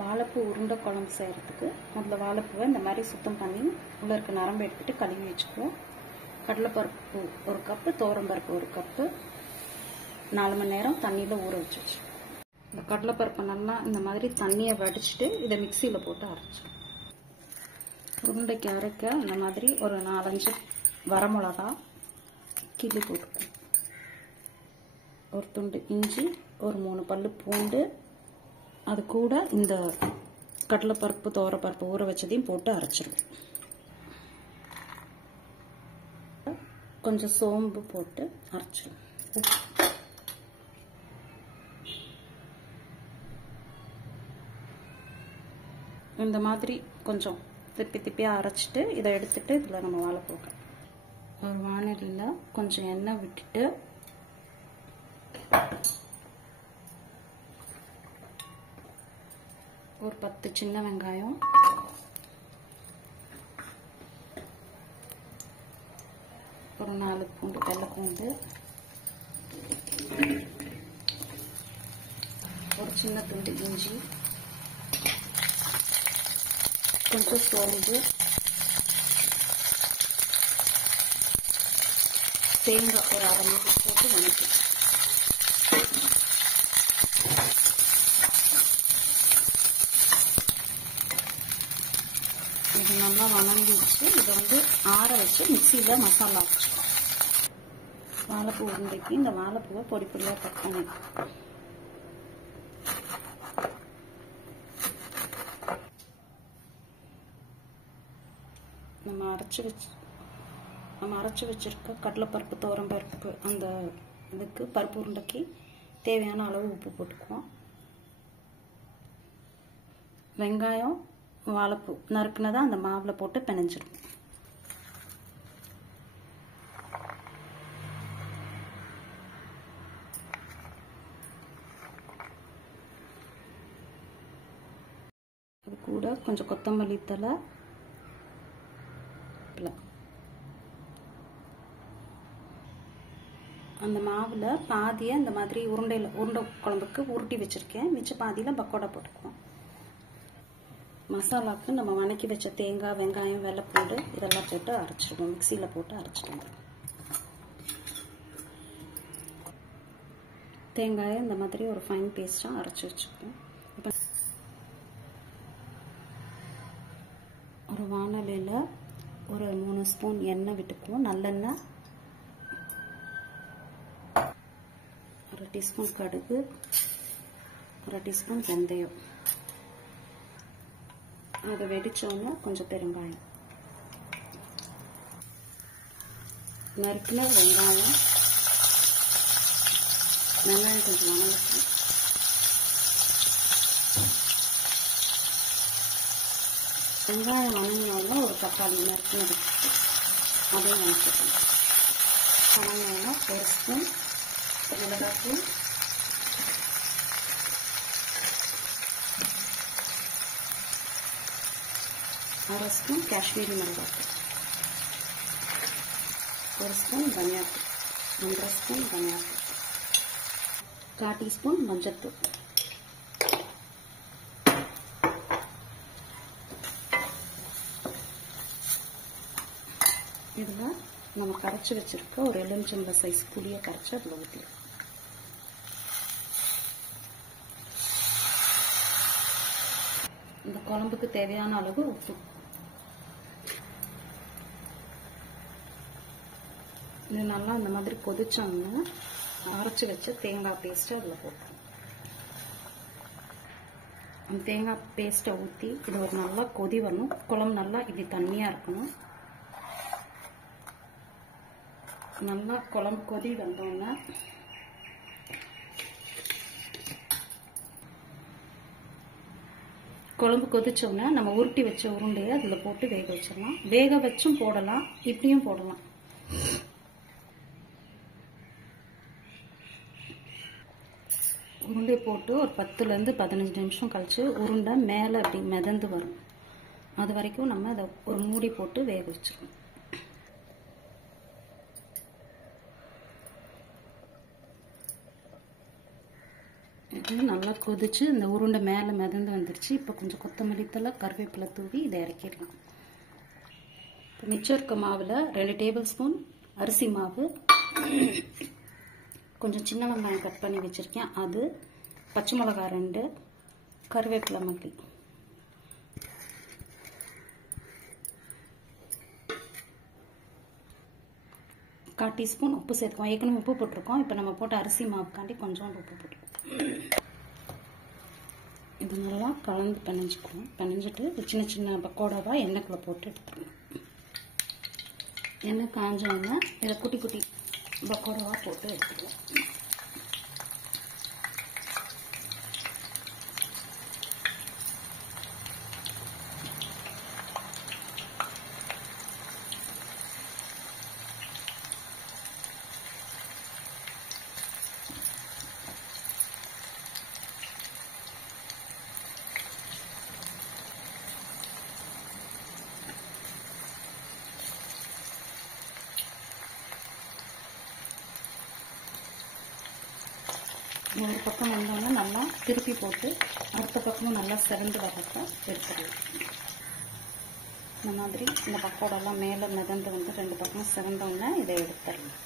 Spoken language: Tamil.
வாழைப்பூ உருண்டை குழம்பு செய்கிறதுக்கு முதல்ல வாழைப்பூவை இந்த மாதிரி சுத்தம் பண்ணி உள்ள இருக்க நரம்பு எடுத்துட்டு கழுவி வச்சுக்குவோம். கடலைப்பருப்பு ஒரு கப்பு, துவரம்பருப்பு ஒரு கப்பு, 4 மணி நேரம் தண்ணியில் ஊற வச்சு வச்சுக்குவோம். இந்த கடலைப்பருப்பை நல்லா இந்த மாதிரி தண்ணியை வடிச்சிட்டு இதை மிக்சியில் போட்டு அரைச்சிடும். உருண்டைக்கு அரைக்க இந்த மாதிரி ஒரு 4-5 வரமிளகா கிள்ளி போட்டுக்குவோம். ஒரு துண்டு இஞ்சி, ஒரு 3 பல்லு பூண்டு, அது கூட இந்த கடலைப்பருப்பு துவரப்பருப்பு ஊற வச்சதையும் போட்டு அரைச்சிடுவோம். கொஞ்சம் சோம்பு போட்டு அரைச்சிடுவோம். இந்த மாதிரி கொஞ்சம் திப்பியாக அரைச்சிட்டு இதை எடுத்துட்டு இதில் நம்ம வாழைப்பூ ஒரு வானலியில் கொஞ்சம் எண்ணெய் விட்டுட்டு ஒரு 10 சின்ன வெங்காயம், ஒரு 4 பூண்டு, வெள்ளை பூண்டு, ஒரு சின்ன துண்டு இஞ்சி, கொஞ்சம் சோம்பு, தேங்காய் ஒரு 1/2 மூடி போட்டு வணக்கி இது நல்லா வணங்கிடுச்சு. இதை ஆற வச்சு மிக்சியில் மசாலா வச்சுக்கணும். வாழைப்பூ உருண்டைக்கு இந்த வாழைப்பூவை பொடி பொடியாக கட் பண்ணி நம்ம அரைச்சி வச்சிருக்க கடலைப்பருப்பு துவரம்பருப்பு அந்த இதுக்கு பருப்பு உருண்டைக்கு தேவையான அளவு உப்பு போட்டுக்குவோம். வெங்காயம் வாழைப்பூ நறுக்குனதை அந்த மாவில் போட்டு பிணைஞ்சிடும். அது கூட கொஞ்சம் கொத்தமல்லி தழை, அந்த மாவில் பாதியை இந்த மாதிரி உருண்டை குழம்புக்கு உருட்டி வச்சிருக்கேன். மிச்ச பாதியில் பக்கோடா போட்டுக்குவோம். மசாலாவுக்கு நம்ம வணக்கி வச்ச தேங்காய், வெங்காயம், வெள்ளைப்பூண்டு இதெல்லாம் போட்டு அரைச்சிடுவோம். மிக்சியில் போட்டு அரைச்சிடுவோம். தேங்காயை இந்த மாதிரி ஒரு ஃபைன் பேஸ்ட்டாக அரைச்சி வச்சுக்குவோம். இப்போ ஒரு வானலியில் ஒரு 3 ஸ்பூன் எண்ணெய் விட்டுக்குவோம். நல்லெண்ணெய், 1 டீஸ்பூன் கடுகு, 1 டீஸ்பூன் வெந்தயம், அதை வெடிச்சோன்னா கொஞ்சம் பெருங்காயம், நறுக்கின வெங்காயம் கொஞ்சம் வணங்கி வெங்காயம் வணங்கினோன்னா ஒரு தக்காளி நறுக்கினது அதையும் வணக்கிக்கணும். வணங்கினோன்னா 1 ஸ்பூன் மிளகாத்தூள், 1/2 ஸ்பூன் காஷ்மீரி மிளகாத்தூள், 1 ஸ்பூன் தனியாத்தூள், 1/2 ஸ்பூன் தனியாத்தூள், 1/4 டீஸ்பூன் மஞ்சள்தூள். இதில் நம்ம கரைச்சி வச்சிருக்க ஒரு எலுமிச்சம்பழ சைஸ் புளியை கரைச்சி அதில் ஊற்றிடும். இந்த குழம்புக்கு தேவையான அளவு உப்பு. இது நல்லா இந்த மாதிரி கொதிச்சோம்னா அரைச்சி வச்ச தேங்காய் பேஸ்ட்டை அதில் போட்டுரும். அந்த தேங்காய் பேஸ்ட்டை ஊற்றி இது ஒரு நல்லா கொதி வரணும். குழம்பு நல்லா இப்படி தண்ணியாக இருக்கணும். நல்லா குழம்பு கொதி வந்தோன்னா குழம்பு கொதிச்சோன்னா நம்ம உருட்டி வச்ச உருண்டையை அதில் போட்டு வேக வச்சிடலாம். வேக வச்சும் போடலாம், இப்படியும் போடலாம். உருண்டை போட்டு ஒரு 10லேருந்து 15 நிமிஷம் கழிச்சு உருண்டை மேலே அப்படி மிதந்து வரும். அது வரைக்கும் நம்ம அதை ஒரு மூடி போட்டு வேக வச்சிடணும். இது நல்லா கொதிச்சு இந்த உருண்டை மேலே மிதந்து வந்துருச்சு. இப்போ கொஞ்சம் கொத்தமல்லி தழை கருவேப்பிலை தூவி இதை இறக்கிடலாம். இப்போ மிச்சம் இருக்க மாவில் 2 டேபிள் ஸ்பூன் அரிசி மாவு, கொஞ்சம் சின்ன வெங்காயம் கட் பண்ணி வச்சுருக்கேன் அது, பச்சை மிளகா 2, கருவேப்பிலை மல்லி, கால் டீஸ்பூன் உப்பு சேர்த்துக்கோம். ஏற்கனவே உப்பு போட்டிருக்கோம். இப்போ நம்ம போட்ட அரிசி மாவுக்காண்டி கொஞ்சோண்டு உப்பு போட்டுருக்கோம். இது நல்லா கலந்து பிணைஞ்சிக்குவோம். பிணைஞ்சிட்டு சின்ன சின்ன பக்கோடாவாக எண்ணெய்க்குள்ளே போட்டு எடுத்துக்கணும். எண்ணெய் காஞ்சோன்னா இதை குட்டி குட்டி பக்கோடாவாக போட்டு எடுத்துக்கலாம். ஒரு பக்கம் வந்தோன்னா நல்லா திருப்பி போட்டு அடுத்த பக்கமும் நல்லா செவந்து வரப்போ எடுத்துடலாம். இந்த மாதிரி இந்த பக்கோடெல்லாம் மேலே மிதந்து வந்து 2 பக்கமும் செவந்தோன்னா இதை எடுத்துடலாம்.